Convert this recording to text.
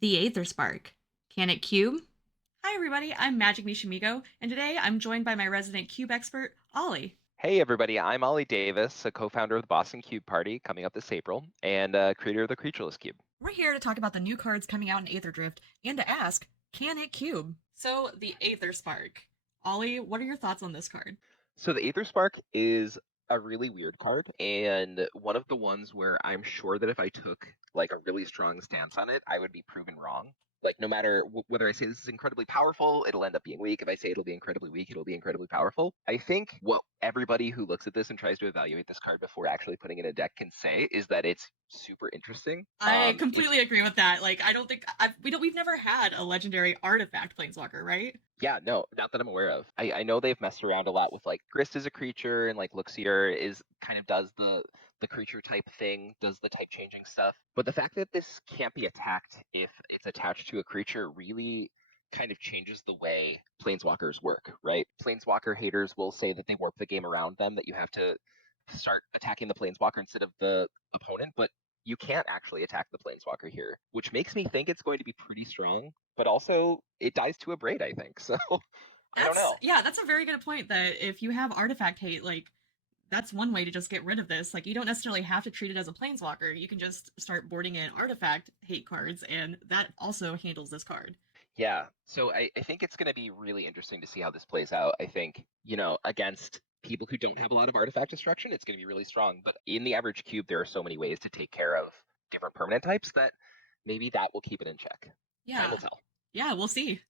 The Aetherspark. Can it cube? Hi, everybody. I'm Magic Mishimigo, and today I'm joined by my resident cube expert, Ollie. Hey everybody, I'm Ollie Davis, a co-founder of the Boston Cube Party coming up this April, and creator of the Creatureless Cube. We're here to talk about the new cards coming out in Aetherdrift and to ask, can it cube? So, the Aetherspark. Ollie, what are your thoughts on this card? So the Aetherspark is a really weird card, and one of the ones where I'm sure that if I took like a really strong stance on it, I would be proven wrong. Like no matter whether I say this is incredibly powerful, it'll end up being weak. If I say it'll be incredibly weak, it'll be incredibly powerful. I think what everybody who looks at this and tries to evaluate this card before actually putting it in a deck can say is that it's super interesting. I It's completely agree with that. Like, I don't think we've never had a legendary artifact planeswalker, right? Yeah, no, not that I'm aware of. I know they've messed around a lot with like Grist is a creature and like Luxior is kind of does the creature type thing, does the type changing stuff. But the fact that this can't be attacked if it's attached to a creature really kind of changes the way planeswalkers work, right? Planeswalker haters will say that they warp the game around them, that you have to start attacking the planeswalker instead of the opponent, but you can't actually attack the planeswalker here, which makes me think it's going to be pretty strong, but also it dies to a braid, I think. So I don't That's know. yeah, that's a very good point. That if you have artifact hate, like that's one way to just get rid of this. Like, you don't necessarily have to treat it as a planeswalker. You can just start boarding in artifact hate cards, and that also handles this card. Yeah. So I think it's going to be really interesting to see how this plays out. I think, against people who don't have a lot of artifact destruction, it's going to be really strong. But in the average cube, there are so many ways to take care of different permanent types that maybe that will keep it in check. Time will Yeah, tell. yeah, we'll see.